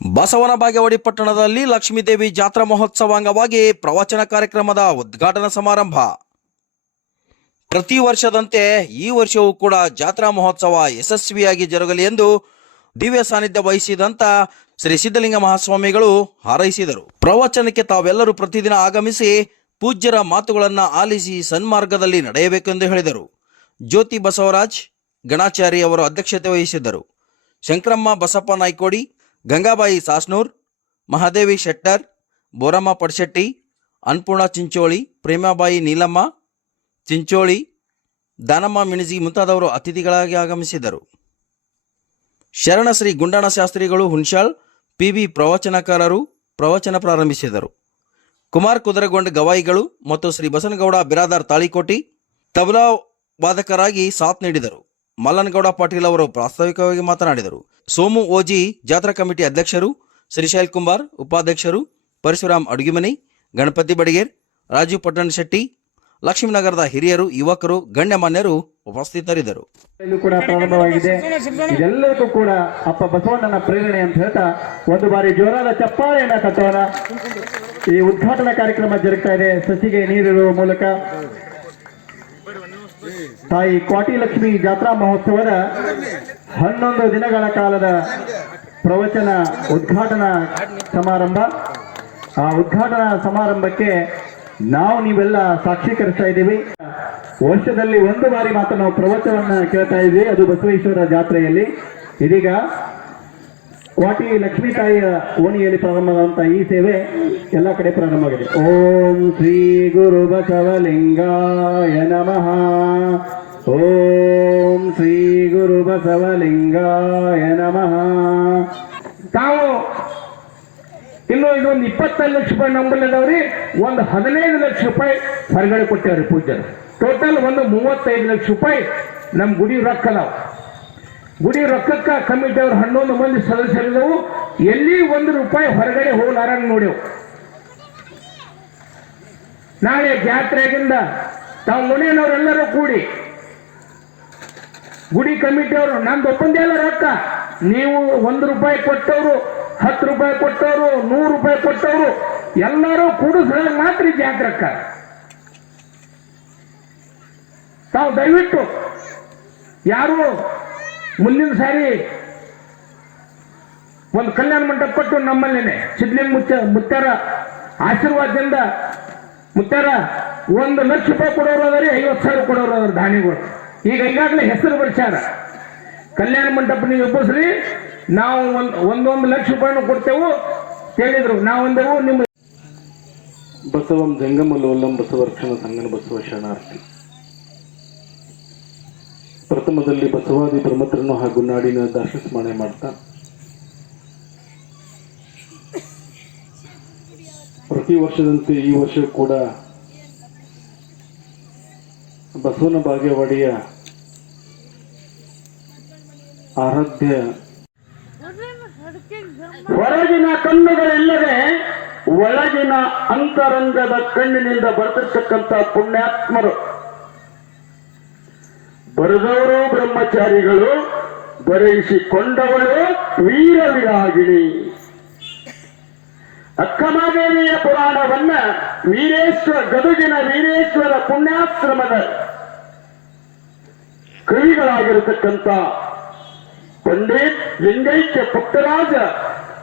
ಬಸವನ ಬಾಗೇವಾಡಿ ಪಟ್ಟಣದಲ್ಲಿ ಲಕ್ಷ್ಮೀದೇವಿ ಜಾತ್ರಾ ಮಹೋತ್ಸವ ಅಂಗವಾಗಿ ಪ್ರವಚನ ಕಾರ್ಯಕ್ರಮದ ಉದ್ಘಾಟನಾ ಸಮಾರಂಭ. ಪ್ರತಿ ವರ್ಷದಂತೆ ಈ ವರ್ಷವೂ ಕೂಡ ಜಾತ್ರಾ ಮಹೋತ್ಸವ ಯಶಸ್ವಿಯಾಗಿ ಜರುಗಲಿ ಎಂದು ದಿವ್ಯ ಸಾನ್ನಿಧ್ಯ ವಹಿಸಿದಂತ ಶ್ರೀ ಸಿದ್ಧಲಿಂಗ ಮಹಾಸ್ವಾಮಿಗಳು ಹಾರೈಸಿದರು. ಪ್ರವಚನಕ್ಕೆ ತಾವೆಲ್ಲರೂ ಪ್ರತಿದಿನ ಆಗಮಿಸಿ ಪೂಜ್ಯರ ಮಾತುಗಳನ್ನು ಆಲಿಸಿ ಸನ್ಮಾರ್ಗದಲ್ಲಿ ನಡೆಯಬೇಕೆಂದು ಹೇಳಿದರು. ಜ್ಯೋತಿ ಬಸವರಾಜ್, ಗಣಾಚಾರಿ ಅವರು ಅಧ್ಯಕ್ಷತೆ ವಹಿಸಿದ್ದರು. ಶಂಕರಮ್ಮ, ಬಸಪ್ಪ ನಾಯ್ಕೋಡಿ ಗಂಗಾಬಾಯಿ ಸಾಸ್ನೂರ್, ಮಹಾದೇವಿ ಶೆಟ್ಟರ್, ಬೋರಮ್ಮ ಪಡ್ಶೆಟ್ಟಿ, ಅನ್ನಪೂರ್ಣ ಚಿಂಚೋಳಿ, ಪ್ರೇಮಾಬಾಯಿ ನೀಲಮ್ಮ, ಚಿಂಚೋಳಿ, ದಾನಮ್ಮ ಮಿಣಜಿ ಮುಂತಾದವರು ಅತಿಥಿಗಳಾಗಿ ಆಗಮಿಸಿದರು. ಶರಣ ಶ್ರೀ ಗುಂಡಣ ಶಾಸ್ತ್ರಿಗಳು ಹುಣಶಾಳ್ ಪಿ ಬಿ ಪ್ರವಚನಕಾರರು ಪ್ರವಚನ ಪ್ರಾರಂಭಿಸಿದರು. ಕುಮಾರ್ ಕುದರಗೊಂಡ ಗವಾಯಿಗಳು ಮತ್ತು ಶ್ರೀ ಬಸನಗೌಡ ಬಿರಾದಾರ್ ತಾಳಿಕೋಟಿ, ತಬಲಾ ವಾದಕರಾಗಿ ಸಾಥ್ ನೀಡಿದರು. ಮಲ್ಲನಗೌಡ ಪಾಟೀಲ್ ಅವರು ಪ್ರಾಸ್ತಾವಿಕವಾಗಿ ಮಾತನಾಡಿದರು. ಸೋಮು ಓಜಿ ಜಾತ್ರಾ ಕಮಿಟಿ ಅಧ್ಯಕ್ಷರು ಶ್ರೀಶೈಲ್ ಕುಮಾರ್ ಉಪಾಧ್ಯಕ್ಷರು ಪರಶುರಾಮ್ ಅಡುಗಿಮನಿ, ಗಣಪತಿ ಬಡಿಗೇರ್, ರಾಜೀವ್ ಪಟ್ಟಣ ಶೆಟ್ಟಿ, ಲಕ್ಷ್ಮೀನಗರದ ಹಿರಿಯರು, ಯುವಕರು, ಗಣ್ಯಮಾನ್ಯರು ಉಪಸ್ಥಿತರಿದ್ದರು. ಕೂಡ ಪ್ರಾರಂಭವಾಗಿದೆ. ಇದೆಲ್ಲದಕ್ಕೂ ಕೂಡ ಅಪ್ಪ ಬಸವಣ್ಣನ ಪ್ರೇರಣೆ ಅಂತ ಹೇಳ್ತಾ ಒಂದು ಬಾರಿ ಜೋರಾದ ಚಪ್ಪಾಳೆಯನ್ನ ಕಟ್ಟೋಣ. ಈ ಉದ್ಘಾಟನಾ ಕಾರ್ಯಕ್ರಮ ಜರುಗ್ತಾ ಇದೆ. ಸಸಿಗೆ ನೀರಿರುವ ಮೂಲಕ ತಾಯಿ ಕ್ವಾಟಿ ಲಕ್ಷ್ಮಿ ಜಾತ್ರಾ ಮಹೋತ್ಸವದ ಹನ್ನೊಂದು ದಿನಗಳ ಕಾಲದ ಪ್ರವಚನ ಉದ್ಘಾಟನಾ ಸಮಾರಂಭ. ಆ ಉದ್ಘಾಟನಾ ಸಮಾರಂಭಕ್ಕೆ ನಾವು ನೀವೆಲ್ಲ ಸಾಕ್ಷೀಕರಿಸ್ತಾ ಇದ್ದೀವಿ. ವರ್ಷದಲ್ಲಿ ಒಂದು ಬಾರಿ ಮಾತ್ರ ನಾವು ಪ್ರವಚನವನ್ನು ಕೇಳ್ತಾ ಇದ್ವಿ ಅದು ಬಸವೇಶ್ವರ ಜಾತ್ರೆಯಲ್ಲಿ. ಇದೀಗ ಕ್ವಾಟಿ ಲಕ್ಷ್ಮೀ ತಾಯಿಯ ಓಣಿಯಲ್ಲಿ ಪ್ರಾರಂಭವಾದಂತಹ ಈ ಸೇವೆ ಎಲ್ಲ ಕಡೆ ಪ್ರಾರಂಭವಾಗಿದೆ. ಓಂ ಶ್ರೀ ಗುರು ಬಸವಲಿಂಗಾಯ ನಮಃ. ಓಂ ಶ್ರೀ ಗುರು ಬಸವಲಿಂಗಾಯ ನಮಃ. ತಾವು ಇನ್ನು ಇದೊಂದು ಇಪ್ಪತ್ತೈದು ಲಕ್ಷ ರೂಪಾಯಿ ನಂಬಲ್ಲದವ್ರಿ ಒಂದು ಹದಿನೈದು ಲಕ್ಷ ರೂಪಾಯಿ ಹೊರಗಡೆ ಕೊಟ್ಟೇವ್ರಿ ಪೂಜ್ಯರು. ಟೋಟಲ್ ಒಂದು ಮೂವತ್ತೈದು ಲಕ್ಷ ರೂಪಾಯಿ ನಮ್ಮ ಗುಡಿ ರೊಕ್ಕ ಅದಾವ. ಗುಡಿ ರೊಕ್ಕಕ್ಕ ಕಮಿಟಿಯವ್ರು ಹನ್ನೊಂದು ಮಂದಿ ಸದಸ್ಯರಿದ್ದವು ಎಲ್ಲಿ ಒಂದು ರೂಪಾಯಿ ಹೊರಗಡೆ ಹೋಗ್ಲಾರಂಗೆ ನೋಡೆವು ನಾಳೆ ಜಾತ್ರೆಗಿಂದ ತಾವು ಮುನಿಯನವರೆಲ್ಲರೂ ಕೂಡಿ ಗುಡಿ ಕಮಿಟಿಯವರು ನಂದು ಒಪ್ಪಂದೇ ಅಲ್ಲ ರೊಕ್ಕ. ನೀವು ಒಂದು ರೂಪಾಯಿ ಕೊಟ್ಟವರು, ಹತ್ತು ರೂಪಾಯಿ ಕೊಟ್ಟವರು, ನೂರು ರೂಪಾಯಿ ಕೊಟ್ಟವರು, ಎಲ್ಲರೂ ಕೂಡಿಸಿದಾಗ ಮಾತ್ರ ಜಾತ್ರೆಕ್ಕ. ತಾವು ದಯವಿಟ್ಟು ಯಾರು ಮುಂದಿನ ಸಾರಿ ಒಂದು ಕಲ್ಯಾಣ ಮಂಟಪ ಕೊಟ್ಟು ನಮ್ಮಲ್ಲೇನೆ. ಸಿದ್ಲಿಂಗ ಮುತ್ತ ಮುತ್ತಾರ ಆಶೀರ್ವಾದದಿಂದ ಮುತ್ತಾರ ಒಂದು ಲಕ್ಷ ರೂಪಾಯಿ ಕೊಡೋರು ಅದರಿ, ಐವತ್ತು ಸಾವಿರ ಕೊಡೋರು ಅದ್ರ ದಾನಿಗಳು. ಈಗ ಈಗಾಗಲೇ ಹೆಸರು ಬರ್ಸ್ಯಾರ ಕಲ್ಯಾಣ ಮಂಟಪ ನೀವು ಎಬ್ಬಿಸ್ರಿ, ನಾವು ಒಂದು, ಒಂದೊಂದು ಲಕ್ಷ ರೂಪಾಯಿನೂ ಕೊಡ್ತೇವು. ಹೇಳಿದ್ರು ನಾವೊಂದೆವು ನಿಮ್ಮ ಬಸವಂ ಜಂಗಮಲೋಲ್ಲಂ ಬಸವರಕ್ಷಣ ಸಂಗನ ಬಸವ ಶರಣಾರ್ಥಿ. ಪ್ರಥಮದಲ್ಲಿ ಬಸವಾದಿ ಪ್ರಮತ್ರನ್ನು ಹಾಗೂ ನಾಡಿನ ಸ್ಮರಣೆ ಮಾಡ್ತಾ. ಪ್ರತಿ ವರ್ಷದಂತೆ ಈ ವರ್ಷ ಕೂಡ ಬಸವನ ಭಾಗ್ಯವಾಡಿಯ ಆರಾಧ್ಯ ಹೊರಗಿನ ಕಣ್ಣುಗಳಿಲ್ಲದೆ ಒಳಗಿನ ಅಂತರಂಗದ ಕಣ್ಣಿನಿಂದ ಬರ್ತಿರ್ತಕ್ಕಂಥ ಪುಣ್ಯಾತ್ಮರು. ಬರೆದವರು ಬ್ರಹ್ಮಚಾರಿಗಳು, ಬರೆಯಿಸಿಕೊಂಡವಳು ವೀರವಿರಾಗಿಣಿ. ಪುರಾಣವನ್ನ ವೀರೇಶ್ವರ, ಗದುಗಿನ ವೀರೇಶ್ವರ ಪುಣ್ಯಾಶ್ರಮದ ಕವಿಗಳಾಗಿರತಕ್ಕಂಥ ಪಂಡಿತ್ ಲಿಂಗೈಕ್ಯ ಪುಟ್ಟರಾಜ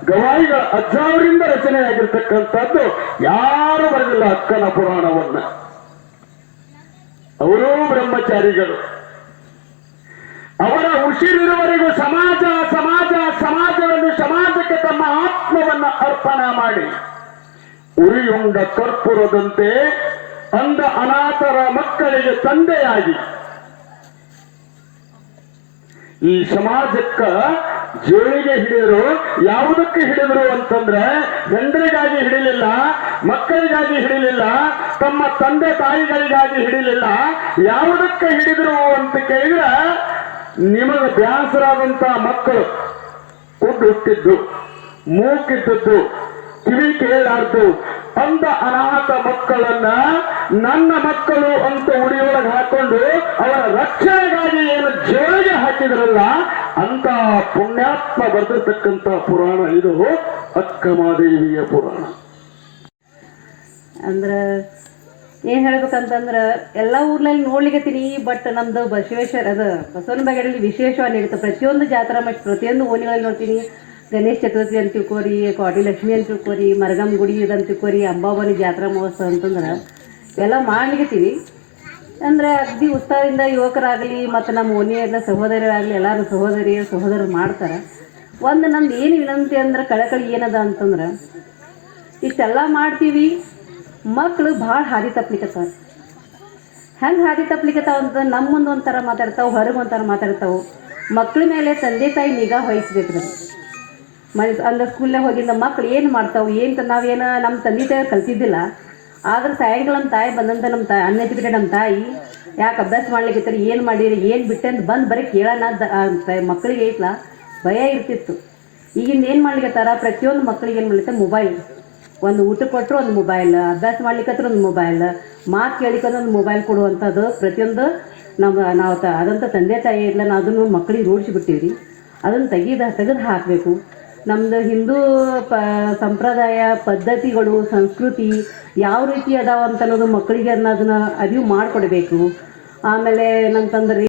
ಗವಾಯಿಗಳ ಅಜ್ಜಾವರಿಂದ ರಚನೆಯಾಗಿರ್ತಕ್ಕಂಥದ್ದು ಯಾರು ಬರೆದಿಲ್ಲ ಅಕ್ಕನ ಪುರಾಣವನ್ನ. ಅವರೂ ಬ್ರಹ್ಮಚಾರಿಗಳು. ಅವರ ಉಸಿರಿರುವರೆಗೂ ಸಮಾಜ ಸಮಾಜ ಸಮಾಜವನ್ನು ಸಮಾಜಕ್ಕೆ ತಮ್ಮ ಆತ್ಮವನ್ನ ಅರ್ಪಣ ಮಾಡಿ. ಉರಿಯುಂಡ ಕರ್ಪುರದಂತೆ ಅಂದ ಅನಾಥರ ಮಕ್ಕಳಿಗೆ ತಂದೆಯಾಗಿ. ಈ ಸಮಾಜಕ್ಕ ಜೋಳಿಗೆ ಹಿಡಿದರು ಯಾವುದಕ್ಕೆ ಹಿಡಿದರು ಅಂತಂದ್ರೆ ಗಂಡರಿಗಾಗಿ ಹಿಡಿಲಿಲ್ಲ, ಮಕ್ಕಳಿಗಾಗಿ ಹಿಡಿಲಿಲ್ಲ, ತಮ್ಮ ತಂದೆ ತಾಯಿಗಳಿಗಾಗಿ ಹಿಡಿಲಿಲ್ಲ, ಯಾವುದಕ್ಕೆ ಹಿಡಿದರು ಅಂತ ಕೇಳಿದ್ರೆ ನಿಮಗೆ ಬ್ಯಾಸರಾದಂತಹ ಮಕ್ಕಳು ಕೊಟ್ಟು ಹುಟ್ಟಿದ್ದು ಮೂಕಿದ್ದದ್ದು ಕಿವಿ ಕೇಳಾರ್ದು ಅಂದ ಅನಾಥ ಮಕ್ಕಳನ್ನ ನನ್ನ ಮಕ್ಕಳು ಅಂತ ಉಡಿಯೊಳಗೆ ಹಾಕೊಂಡು ಅವರ ರಕ್ಷಣೆಗಾಗಿ ಏನು ಜೋಳಿಗೆ ಹಾಕಿದ್ರಲ್ಲ ಅಂತ ಪುಣ್ಯಾತ್ಮ ಬರೆದಿರ್ತಕ್ಕಂತ ಪುರಾಣ ಇದು ಅಕ್ಕಮಾದೇವಿಯ ಪುರಾಣ. ಅಂದ್ರೆ ಏನು ಹೇಳ್ಬೇಕಂತಂದ್ರೆ ಎಲ್ಲ ಊರ್ನಲ್ಲಿ ನೋಡ್ಲಿಕತ್ತೀನಿ ಬಟ್ ನಮ್ದು ಬಸವೇಶ್ವರ ಅದು ಬಸವನ ಬಗೆಯಲ್ಲಿ ವಿಶೇಷವಾಗಿ ಇರುತ್ತೆ ಪ್ರತಿಯೊಂದು ಜಾತ್ರಾ ಮತ್ತು ಪ್ರತಿಯೊಂದು ಓಣಿಗಳಲ್ಲಿ ನೋಡ್ತೀನಿ. ಗಣೇಶ ಚತುರ್ಥಿ ಅಂತ ತಿಳ್ಕೊರಿ ಕೋಟಿ ಲಕ್ಷ್ಮಿ ಅಂತ ತಿಳ್ಕೊರಿ, ಮರಗಮ್ ಗುಡಿ ಅಂತ ತಿಳ್ಕೊರಿ, ಅಂಬಾಬನಿ ಜಾತ್ರಾ ಮಹೋತ್ಸವ ಅಂತಂದ್ರೆ ಇವೆಲ್ಲ ಮಾಡ್ಲಿಕತ್ತೀವಿ ಅಂದರೆ ಅಗ್ದಿ ಉತ್ಸಾಹದಿಂದ ಯುವಕರಾಗಲಿ ಮತ್ತು ನಮ್ಮ ಓಣಿ ಸಹೋದರಿಯರಾಗಲಿ ಎಲ್ಲರೂ ಸಹೋದರಿಯ ಸಹೋದರರು ಮಾಡ್ತಾರೆ. ಒಂದು ನಮ್ದು ಏನು ವಿನಂತಿ ಅಂದ್ರೆ, ಕಳಕಳಿ ಏನದ ಅಂತಂದ್ರೆ, ಇಷ್ಟೆಲ್ಲ ಮಾಡ್ತೀವಿ. ಮಕ್ಕಳು ಭಾಳ ಹಾದಿ ತಪ್ಲಿಕತ್ತಾವ. ಹೆಂಗೆ ಹಾದಿ ತಪ್ಲಿಕತ್ತಾವ ಅಂತ ನಮ್ಮ ಮುಂದೆ ಒಂಥರ ಮಾತಾಡ್ತಾವೆ, ಹೊರಗೆ ಒಂಥರ ಮಾತಾಡ್ತಾವೆ. ಮಕ್ಕಳ ಮೇಲೆ ತಂದೆ ತಾಯಿ ನಿಗಾ ವಹಿಸ್ಬೇಕು ನಾವು ಮನೆ ಅಂದ್ರೆ ಸ್ಕೂಲ್ನಾಗ ಹೋಗಿದ್ದ ಮಕ್ಳು ಏನು ಮಾಡ್ತಾವೆ, ಏನು ನಾವೇನು ನಮ್ಮ ತಂದೆ ತಾಯಿ ಕಲ್ತಿದ್ದಿಲ್ಲ. ಆದ್ರೆ ಸಾಯಂಕಾಲ ನಮ್ಮ ತಾಯಿ ಬಂದಂತ ನಮ್ಮ ತಾಯಿ ಅನ್ಎಜುಕೇಟೆಡ್ ನಮ್ಮ ತಾಯಿ, ಯಾಕೆ ಅಭ್ಯಾಸ ಮಾಡ್ಲಿಕ್ಕೆ ಏನು ಮಾಡಿರಿ, ಏನು ಬಿಟ್ಟೆ ಅಂತ ಬಂದು ಬರೀ ಕೇಳೋಣ ಮಕ್ಕಳಿಗೆ ಐತ್ಲ. ಭಯ ಇರ್ತಿತ್ತು. ಈಗಿಂದ ಏನು ಮಾಡ್ಲಿಕ್ಕೆ ಪ್ರತಿಯೊಂದು ಮಕ್ಕಳಿಗೆ ಏನು ಮಾಡ್ಲಿಕ್ಕೆ ಮೊಬೈಲ್ ಒಂದು ಊಟ ಕೊಟ್ಟರು ಒಂದು ಮೊಬೈಲ್ ಅಭ್ಯಾಸ ಮಾಡ್ಲಿಕ್ಕತ್ರ ಒಂದು ಮೊಬೈಲ್ ಮಾತು ಕೇಳಿಕಂದ್ರೆ ಒಂದು ಮೊಬೈಲ್ ಕೊಡುವಂಥದ್ದು ಪ್ರತಿಯೊಂದು ನಮ್ಮ, ನಾವು ತ, ಅದಂತ ತಂದೆ ತಾಯಿ ಇಲ್ಲ ನಾವು ಅದನ್ನು ಮಕ್ಕಳಿಗೆ ರೂಢಿಸಿಬಿಟ್ಟಿವಿ ರೀ ಅದನ್ನು ತೆಗೆದು ತೆಗೆದು ಹಾಕಬೇಕು. ನಮ್ಮದು ಹಿಂದೂ ಪ, ಸಂಪ್ರದಾಯ ಪದ್ಧತಿಗಳು, ಸಂಸ್ಕೃತಿ ಯಾವ ರೀತಿ ಅದಾವ ಅಂತ ಅನ್ನೋದು ಮಕ್ಕಳಿಗೆ ಅನ್ನೋದನ್ನ ಅರಿವು ಮಾಡಿಕೊಡ್ಬೇಕು. ಆಮೇಲೆ ಏನಂತಂದ್ರೆ